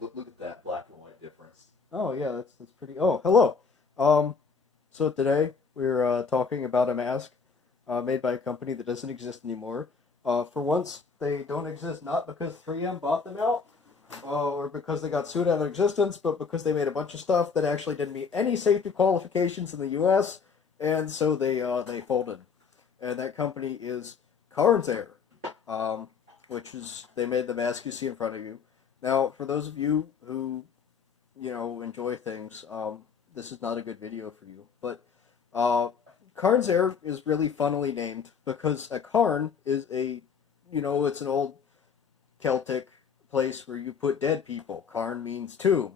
Look at that black and white difference. Oh yeah, that's pretty. Oh, hello. So today we're talking about a mask made by a company that doesn't exist anymore. For once, they don't exist not because 3M bought them out or because they got sued out of existence, but because they made a bunch of stuff that actually didn't meet any safety qualifications in the U.S. and so they folded. And that company is ToombsAir, which is they made the mask you see in front of you. Now, for those of you who enjoy things, this is not a good video for you. But Carn's is really funnily named because a cairn is it's an old Celtic place where you put dead people. Cairn means tomb.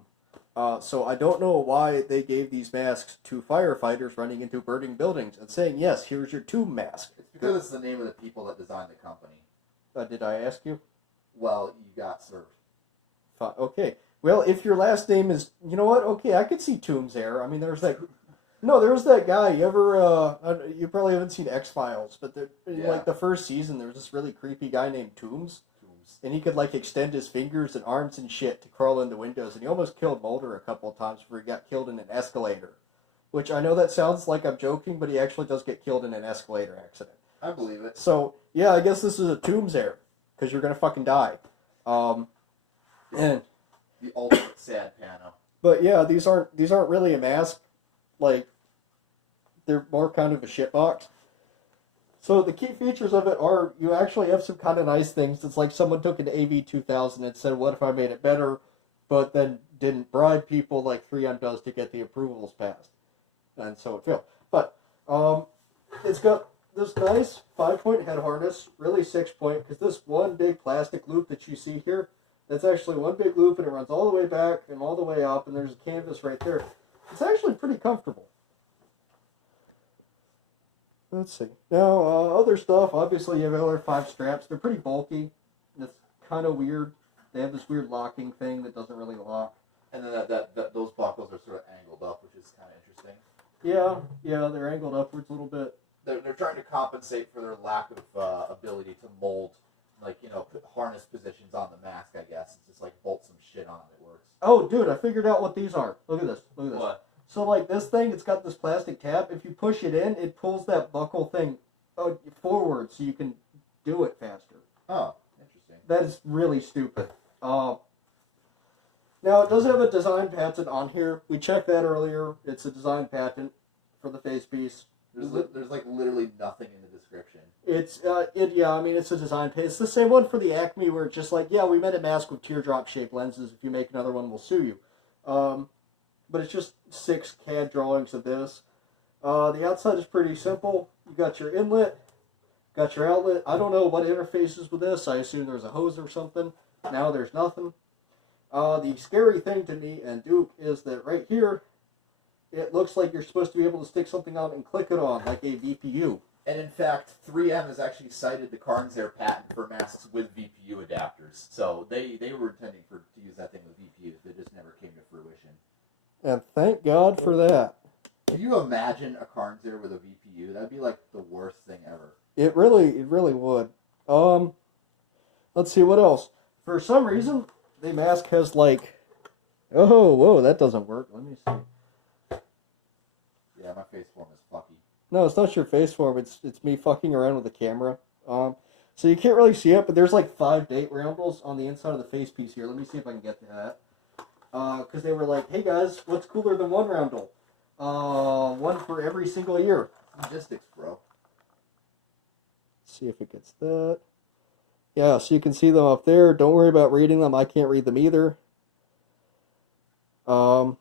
So I don't know why they gave these masks to firefighters running into burning buildings and saying, yes, here's your tomb mask. It's because it's the name of the people that designed the company. Did I ask you? Well, you got served. Fine. Okay. Well, if your last name is, you know what? Okay, I could see ToombsAir. I mean, there's that. No, there was that guy. You ever? You probably haven't seen X-Files, but in like the first season, there was this really creepy guy named Toombs, and he could like extend his fingers and arms and shit to crawl into windows, and he almost killed Mulder a couple of times before he got killed in an escalator. Which I know that sounds like I'm joking, but he actually does get killed in an escalator accident. I believe it. So yeah, I guess this is a ToombsAir because you're gonna fucking die. And the ultimate sad pano. But yeah, these aren't really a mask. Like, they're more kind of a shitbox. So the key features of it are you actually have some kind of nice things. It's like someone took an AV2000 and said, what if I made it better, but then didn't bribe people like 3M does to get the approvals passed. And so it failed. But it's got this nice 5-point head harness, really 6-point, because this one big plastic loop that you see here, that's actually one big loop, and it runs all the way back and all the way up, and there's a canvas right there. It's actually pretty comfortable. Let's see. Now, other stuff, obviously you have other 5 straps. They're pretty bulky. It's kind of weird. They have this weird locking thing that doesn't really lock. And then those buckles are sort of angled up, which is kind of interesting. Yeah, they're angled upwards a little bit. They're trying to compensate for their lack of ability to mold, harness positions on the mask, I guess. It's just like bolt some shit on it works. Oh, dude, I figured out what these are. Look at this. What? So, like, this thing, it's got this plastic tab. If you push it in, it pulls that buckle thing forward so you can do it faster. Oh, interesting. That is really stupid. Now, it does have a design patent on here. We checked that earlier. It's a design patent for the face piece. There's like literally nothing in the description. It's it's a design patent. It's the same one for the Acme where it's just like, yeah, we made a mask with teardrop-shaped lenses. If you make another one, we'll sue you. But it's just 6 CAD drawings of this. The outside is pretty simple. You got your inlet, got your outlet. I don't know what interfaces with this. I assume there's a hose or something. Now there's nothing. The scary thing to me and Duke is that right here, it looks like you're supposed to be able to stick something on and click it on, like a VPU. And in fact, 3M has actually cited the ToombsAir patent for masks with VPU adapters. So they were intending to use that thing with VPUs. It just never came to fruition. And thank God for that. Can you imagine a ToombsAir with a VPU? That'd be like the worst thing ever. It really would. Let's see what else. For some reason, the mask has like, whoa, that doesn't work. Let me see. Yeah, my face form is fucky. No, it's not your face form. It's me fucking around with the camera. So you can't really see it, but there's like 5 date roundels on the inside of the face piece here. Let me see if I can get to that. Because they were like, hey guys, what's cooler than one roundel? One for every single year. Logistics, bro. Let's see if it gets that. Yeah, so you can see them up there. Don't worry about reading them. I can't read them either. Yeah,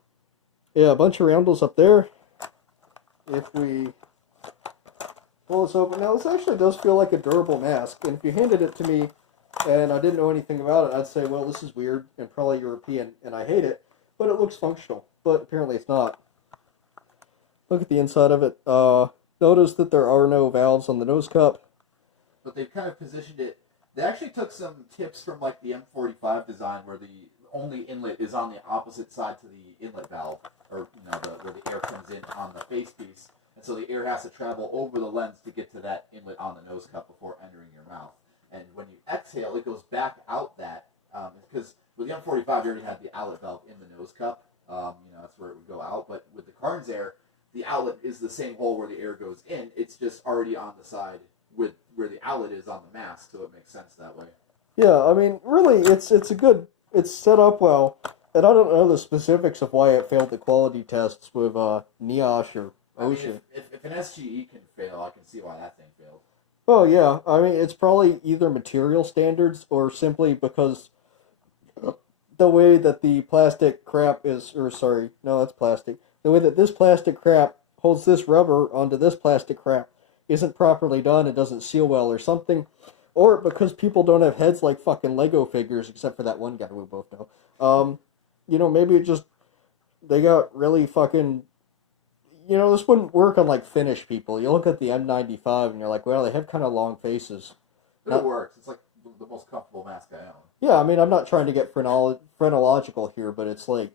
a bunch of roundels up there. If we pull this open, now this actually does feel like a durable mask, and if you handed it to me and I didn't know anything about it, I'd say, well, this is weird and probably European, and I hate it, but it looks functional, but apparently it's not. Look at the inside of it. Notice that there are no valves on the nose cup. But they've kind of positioned it. They actually took some tips from like the M45 design where the only inlet is on the opposite side to the inlet valve, or where the air comes in on the face piece, and so the air has to travel over the lens to get to that inlet on the nose cup before entering your mouth. And when you exhale, it goes back out that because with the M45, you already had the outlet valve in the nose cup. That's where it would go out. But with the ToombsAir, the outlet is the same hole where the air goes in. It's just already on the side with where the outlet is on the mask, so it makes sense that way. Yeah, I mean, really, it's set up well, and I don't know the specifics of why it failed the quality tests with Neosh or Ocean. If an SGE can fail, I can see why that thing failed. Oh yeah, I mean, it's probably either material standards or simply because the way that the plastic crap is, or sorry, no, that's plastic. The way that this plastic crap holds this rubber onto this plastic crap isn't properly done, it doesn't seal well or something. Or because people don't have heads like fucking Lego figures, except for that one guy we both know. Maybe it just, they got really fucking, this wouldn't work on like Finnish people. You look at the M95 and you're like, well, they have kind of long faces. But it works. It's like the most comfortable mask I own. Yeah, I mean, I'm not trying to get phrenological here, but it's like,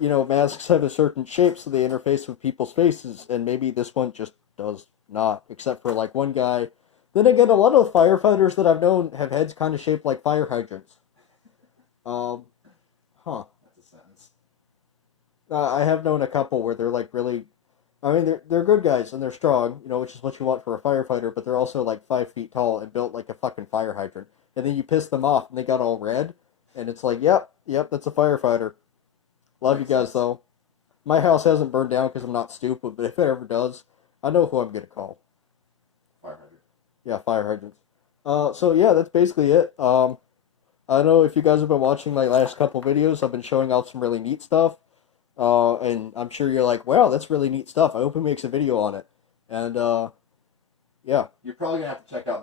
masks have a certain shape so they interface with people's faces, and maybe this one just does not, except for like one guy. Then again, a lot of the firefighters that I've known have heads kind of shaped like fire hydrants. Huh. That's a sentence. I have known a couple where they're like really, I mean, they're good guys and they're strong, which is what you want for a firefighter, but they're also like 5 feet tall and built like a fucking fire hydrant. And then you piss them off and they got all red, and it's like, yep, that's a firefighter. Love you guys, though. My house hasn't burned down because I'm not stupid, but if it ever does, I know who I'm going to call. Fire hydrant. Yeah, fire hydrants. So yeah, that's basically it. I know if you guys have been watching my last couple videos, I've been showing off some really neat stuff. And I'm sure you're like, wow, that's really neat stuff. I hope he makes a video on it. And, yeah. You're probably going to have to check out